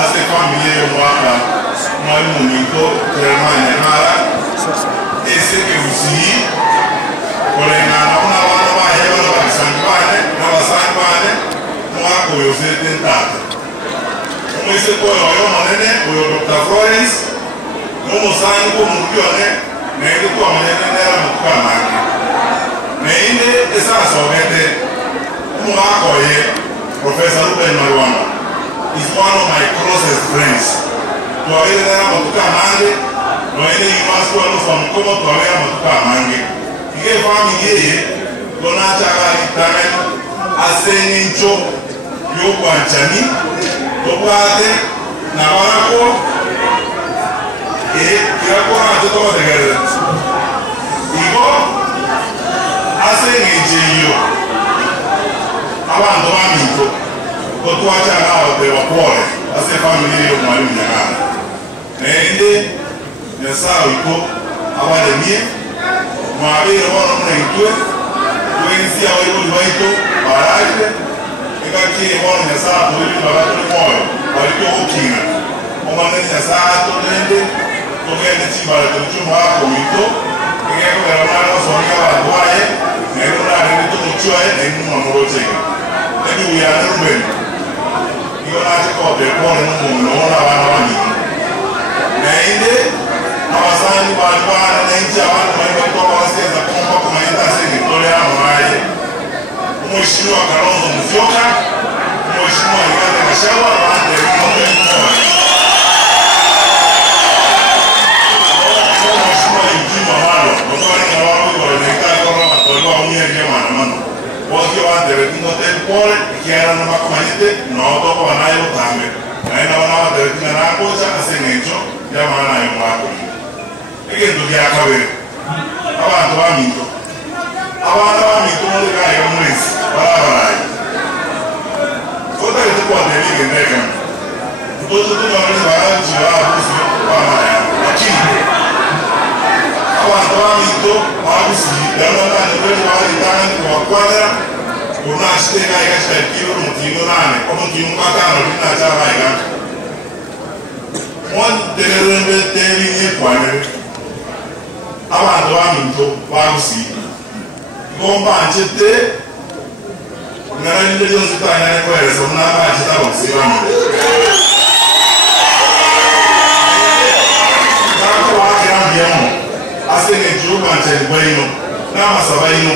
ase familia mwaka mwalimu Minto Jeremiah Nyamara ese ke usi kolena na una wana wa hewa na basangwane na basangwane mwaka yose tentata mwese kwa yo manene uyo Dr. Florence no sango mukione na ile kwa manene na mtuka mangi na ile esa sogete mwaka ye Professor Ruben Marwana is one of my closest friends. Tuwawele na matuka mange, tuwawele imasu wano sa mkomo tuwawele matuka mange. Ike familia yeye, kona chakari tamen, aseni ncho, yoku anchani, topate, na barako, kirako na choto wa tegere. Iko, aseni nche iyo. Abantu wa Minto. Kutuacha nao dewa pole ase familia yo mwalimu Nyang'ana nende nyasao iko awale mie mwabire wono mnaitwe wenzi ya waibu liwaito baraje ikaki wono nyasao tuwili bagatu ni moyo walikuwa ukina omane nyasao nende togende chibale tuchumu hako Minto ikeko garamana wasonga waduaye nendo na nende tumuchuaye nende mwamurocheka nende uyane Ruben yo na te ko be ko no na wana wani na inde awasani ba na nje wana na ko ko wasiza komba ko maenda sisi tole ya mwaye mheshimiwa Kalonzo Musyoka mheshimiwa Rigathi Gachagua wande ko mheshimiwa Eugene Wamalwa kwa ni wao kwa neka ko na tolwa umye je mwana mano wote wande wetingo tempore kiara na makomanyite no to ko nayo tambe naina wana wande wetinga na koja asengecho ya maana yo mwako ege ndugu yakawe abantu ba Minto abantu ba Minto muri ga ya mwezi barabara kota yetu kwa ndege ndeka mtoto tu na wale waanji wa kusi kwa maya lakini abantu ba Minto wabusi dama na ndio wale tani kwa kwadra kuna shiteka ikashika kilo mutino nane kwa mutino katano lina chama ika mwan tegerembe telinye kwane abantu ba Minto wabusi gomba nchete ngara nile jonsi tanya ne kweleza unaba achita bosiba kako wake ambiamo asenge juba nchete kwaino na masabaino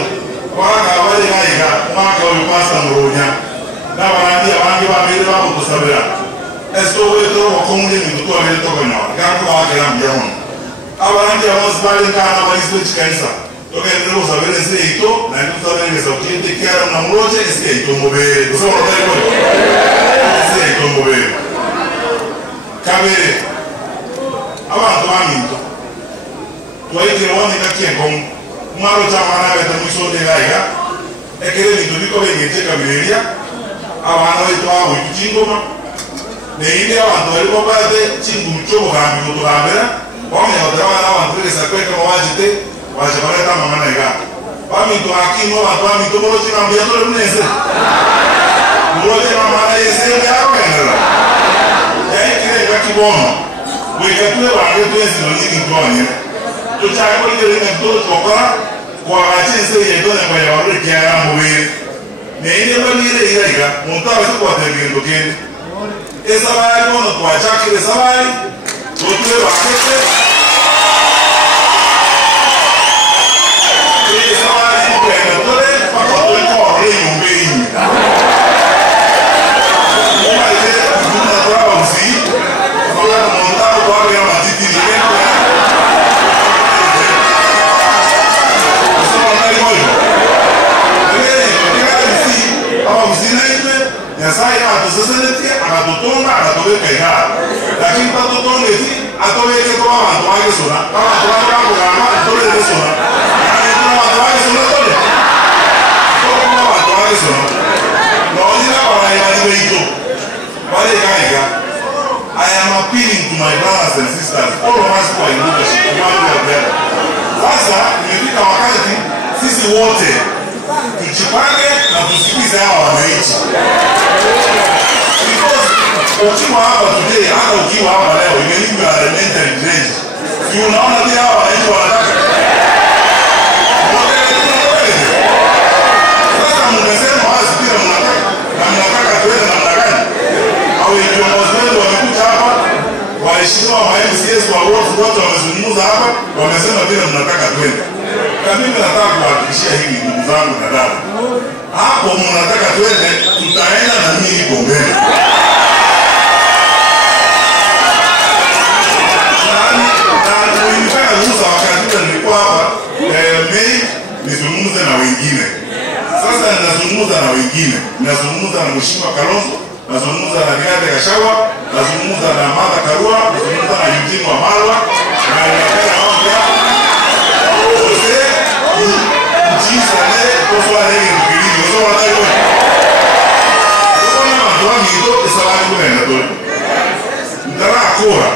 waka wale gaiga mwaka uyu pasta murunya na barandi abandi babiri babo kusabira esko weto wakomune Minto kwa weto kwenye kako wake ambiamo abarandi abazibali kana balizwe chikanisa tokende kusabira seito na kusabira ngesokite kera na muroche seito mobere kusoma tayiko seito mobere kabere abantu ba Minto twaite woni kakienkom mwaro chamana beta musonde gaiga ekere Minto biko bengeje kabireria abana wetu abo chingoma ne ile abantu baliko bade chingucho mugambi mutugambira wame otabana abantu besa kweka mwajite wajabareta mama nega ba Minto akino abantu ba Minto bolo chinambi yatole munese bolo chinambi na yese yaro yenera yaikire gakibono wekatwe wange twezi nonyiki ntwanye tuchako ile ina ndo tokora kwa achense yedone kwa yawore kiara muwe ne ile bali ile iraga montawe kwa tengendo kene esa bali ono kwa chakile sabali totwe wakete esa bali kwa tole kwa tole kwa yumbe yin kwa ile kuna kwa usi kwa montawe kwa ya matiti Nyasai atoseseletie akatotonga akatobeka ika lakini patotongeti atobeke kwa abantu bagesona abantu bakagama atolele sona yani abantu bagesona tole kwa abantu bagesona no ina para ya ibeito wale gaiga I am appealing to my brothers and sisters all of us who are in leadership sasa nimefika wakati sisi wote tujipange na tusikize hawa wananchi. Because ukiwa hapa today, hata ukiwa hapa leo, imelimu ya elementary grade. Si unaona pia hawa wananchi wanataka. Sasa mnasema wazi pia mnataka, na mnataka tuende namna gani? Au viongozi wetu wamekuja hapa, waheshimiwa wa MCS wa wote wamezungumza hapa, wamesema pia mnataka tuende. Na mimi nataka kuhakikishia hili ndugu zangu na dada. Hapo mnataka tuende, tutaenda na mimi iko mbele. Nilipata ruhusa wakati ule nilikuwa hapa Mei nizungumze na wengine. Sasa ninazungumza na wengine. Ninazungumza na Mheshimiwa Kalonzo, nazungumza na Rigathi Gachagua, nazungumza na Martha Karua, nazungumza na Eugene Wamalwa, na ninapenda mambo ya jinsi ale kwa leo ngilio so wala hiyo. Kuna watu wangu esabani kwenda tu. Ndara kura.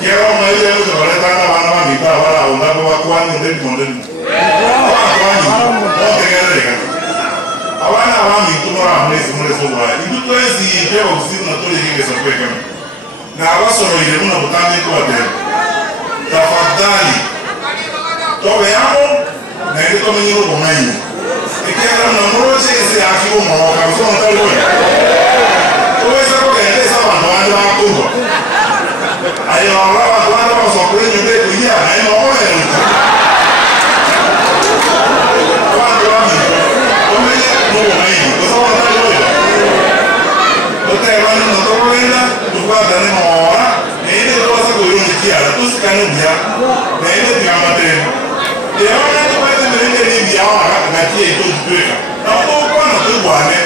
Kiara maile yote waleta na wana wa mita wala undapo wa kwani ndio mondeni. Kwani otegereka. Awana wa mita mwa mwezi wa. Ndio twezi pewa usiku na tole hige sokwe kama. Na abasoro ile muna butani kwa tena. Tafadhali. Tobe yao na ile kama nyinyi uko mwenye. Ikiwa na mmoja ese akiwa mmoja kwa sababu ndio wewe. Uweza kueleza watu wako. Ayo watu wako sokwe ni ndio kuja na hiyo moja. Watu wako. Umeje ndio mwenye. Kwa sababu ndio wewe. Wote wana ndokwenda tukada ni mora. Ni ile ndio sasa kuingia. Tusikane bia. Na ile kama tena. Leo ndio ndio ni biawa ngatie ito tuweka. Na kwa na tuwane.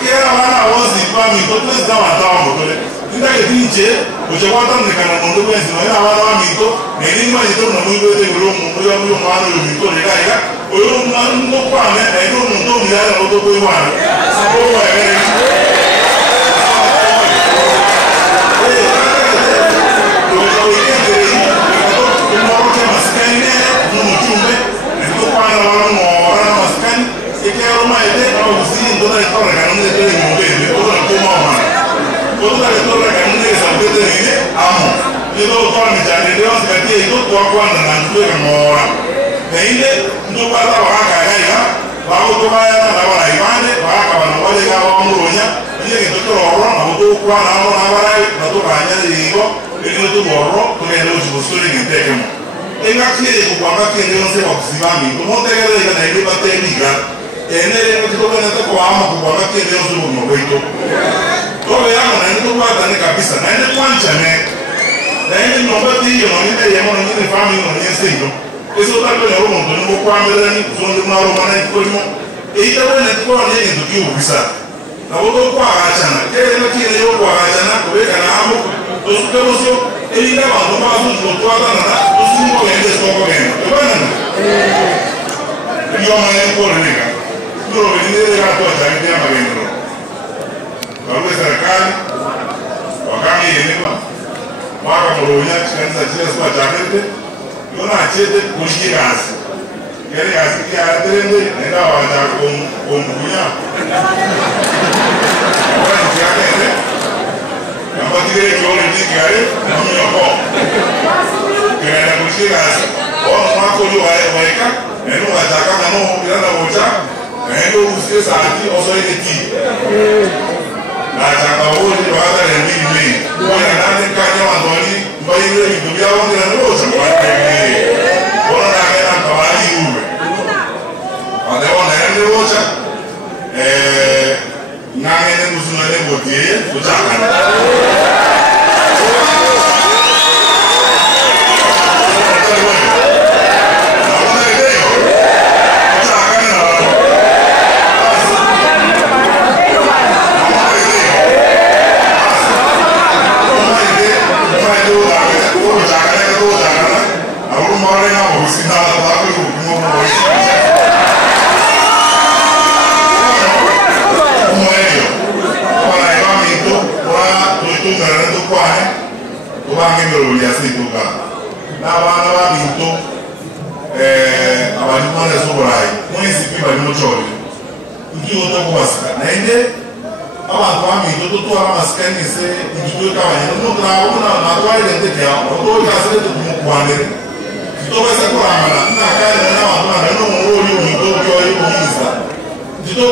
Kila wana wozi kwa mito tuweza watawa mbele. Ndio kinje, uchakwata mnikana ndo kwezi na wana wa mito, na ni mwa ito na mwingo yote ulomu, uyo mwana uyo mito leka. Uyo ndo kwa na ndio ndo mjana ndo kwa wana. Sababu wa wewe. Todo ya no nendo kwa tani kabisa na nende kwancha ne na nende nomba tiyo no nende yemo no nende family no nende sino eso tapo ya romo ndo kwa mbele ni zonde maro mana ikomo eita wene kwa ne ndio kiu bisa na bodo kwa achana kile no kile yo kwa achana ko eka na amo usukaruso elinda ba ndo ba ndo kwa tana na usuko nende soko gena bana yo mana ko nega ndio nende ra kwa tani ya magendo kwa serikali wakati yenyewe mwaka mronya kanisa chile kwa chakete yona achete kushikasi yale asikia atrende nenda wacha kumkunya kwa chakete kama kile kione nikare mnyoko kana kushikasi kwa mwako ni waeka neno wataka kama bila wocha ndio usikie saati osoite ti na changamoto baada ya mimi bwana nani kanya wandoni mbaile ndio wangu na roza kwa hiyo bora na hela kawali uwe anaona ndio roza ngane mzunale botie kutaka abantu bami to ala maskani se ndio kama ni ndo na na kwa ile ndio ya ndo ya sasa tukumkuane ndio basi kwa amana na kaya na watu na ndo mwoli ndio kwa hiyo hizo ndio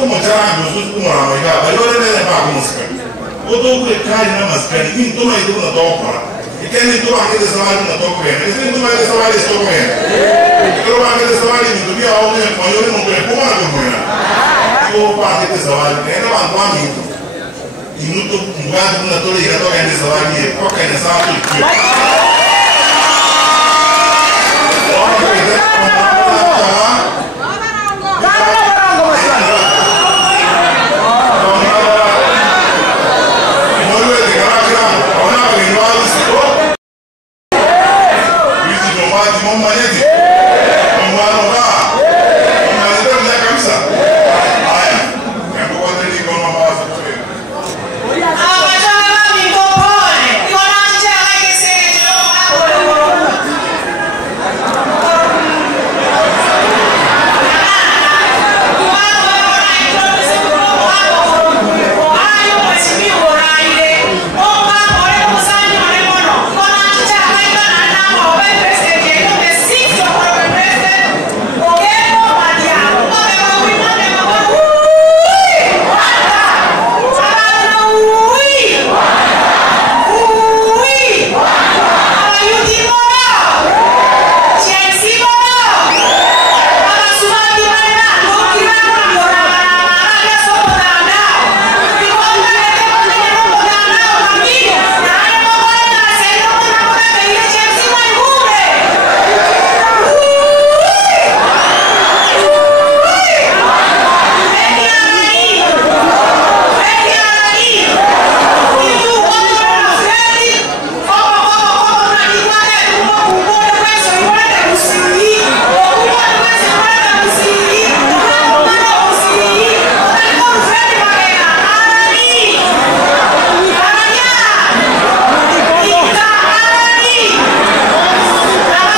kama changa ndio kama ramaika bali wale ne ba kumusika odo kwa kai na maskani ni ndo na ndio na toka ikeni ndo angeze zawadi na toka ya ni ndo angeze zawadi sio kwa ndio angeze zawadi ndio pia waone kwa hiyo ndio kwa kwa kwa angeze zawadi na watu wami inuto mugado na tole ya toka ngeze zawadi kwa kana sawa tu